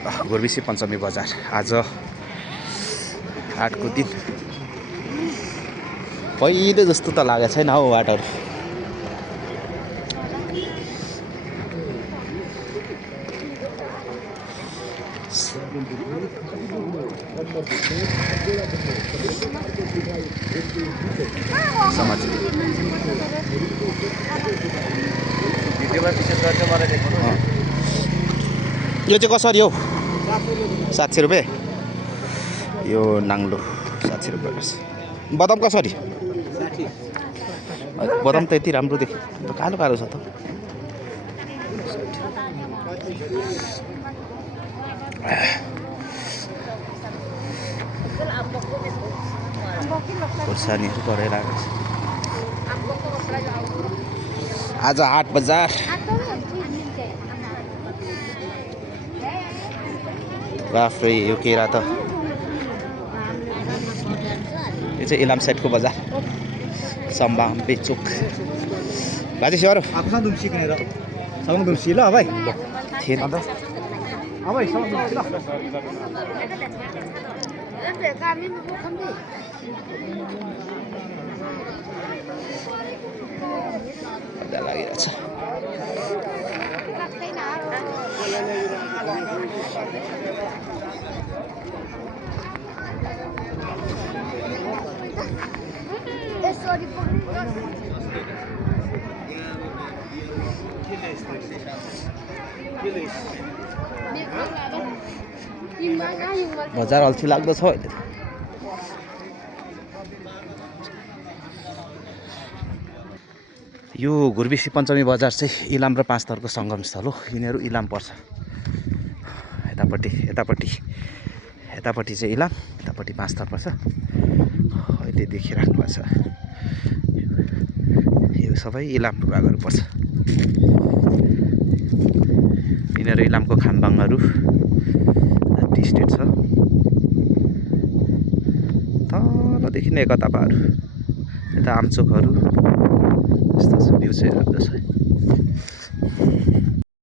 घुर्बिसी पञ्चमी बजार आज 8 को दिन पहिले जस्तो त लागेको छैन हौ बाटोहरु समाज भिडियोमा विशेष गरी मलाई देखाउनु यो चाहिँ कसरी हो 700 रुपैयाँ यो नाङ्लो 700 रुपैयाँ पर्छ बदाम कसरी 60 बदाम त यति राम्रो देख्यो कालो कालो छ त खुर्सानीहरू कराइरहेको छ आज हाट बजार बाफ्रे यो केरा त यो चाहिँ इलाम साइडको बजार सम्बाम्बे चोक बाजे स्यारो आपसँग दुम्सी किनेर सँग दुम्सी ल भाइ थिएन त भाइ सँग दुम्सी ल मजा लागिरहेछ बजार अल्छी लाग्दो छ अहिले यो घुर्बिसी पञ्चमी बजार चाहिँ इलाम र पाँच थरको सङ्गम स्थल हो यिनीहरू इलाम पर्छ यतापट्टि चाहिँ इलाम यतापट्टि पाँच थर पर्छ अहिले देखिराख्नु भएको छ यो सबै इलामको भागहरू पर्छ यिनीहरू इलामको खाम्बाङहरू टी स्टेट छ तलदेखि नै कता पाहरू यता आमचोकहरू यस्तो छ भ्यू चाहिँ राम्रो छ